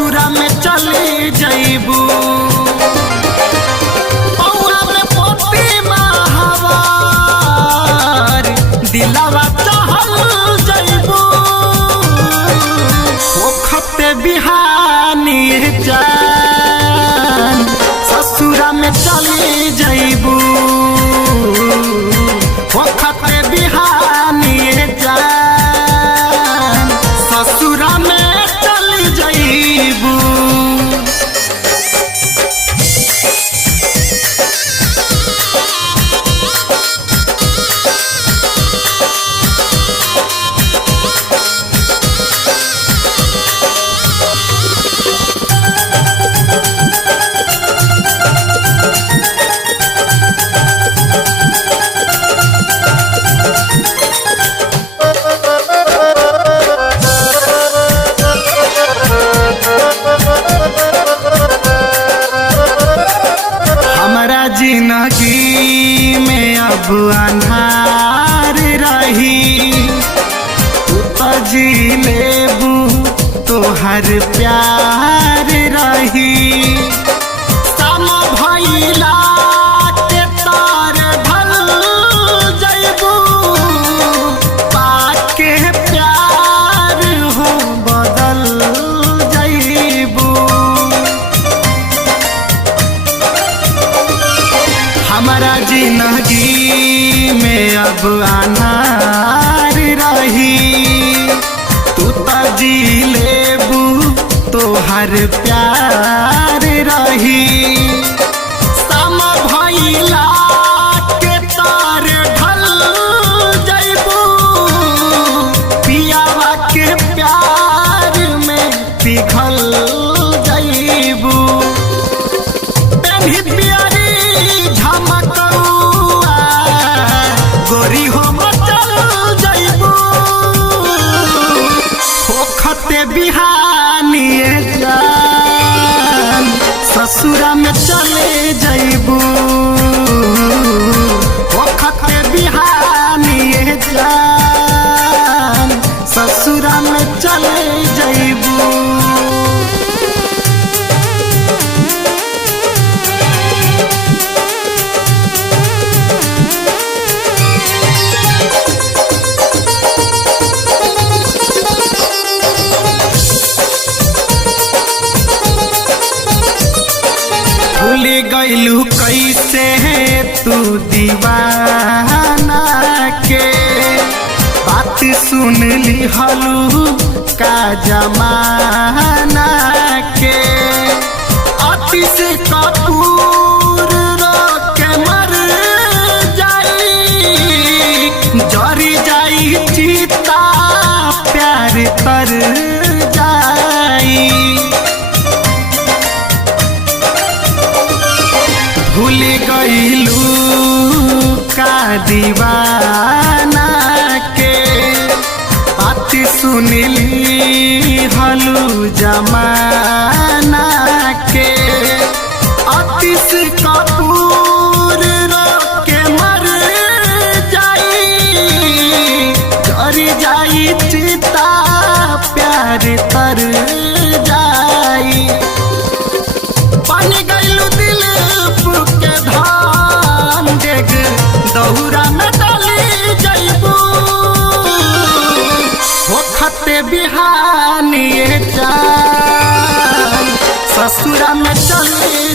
ससुरा में चली जइबू पौआ में पोती महावार दिलावा चहल जइबू ओखते बिहानी जान ससुरा में चली जइबू ओखते बिहानी जान ससुरा में चली जइबू। जिंदगी में अब अन्हार रही तू तो जी लेबू तोहर प्यार रही सम भइला के तार ढल जइबू पाके प्यार हो बदल जइबू हमारा जिंदगी में अब अनार रही तू तो जी लेबू तोहर प्यार रही सम भइला के तार ढल जइबू पियावा के प्यार में पिघल जइबू गोरी हो मचल जइबू ओखते बिहानी जान ससुरा में चले जइबू ओखते बिहानी जान ससुरा में चले जइबू। भूल गइलू कैसे तू दीवाना के बात सुन ली हलू का जमाना के अतिश कपूर के मर जाई जरी जाई चिता प्यार कर जाई भूल गइलू का दीवाना के बात सुनली हलू जमाना के अतिश कपूर के मर जाई जरी जाई चिता प्यार तर जाई पानी गइलू दिल के धान डेग दहुरा में डाली जइबू ओखते बिहानी जान ससुरा में चली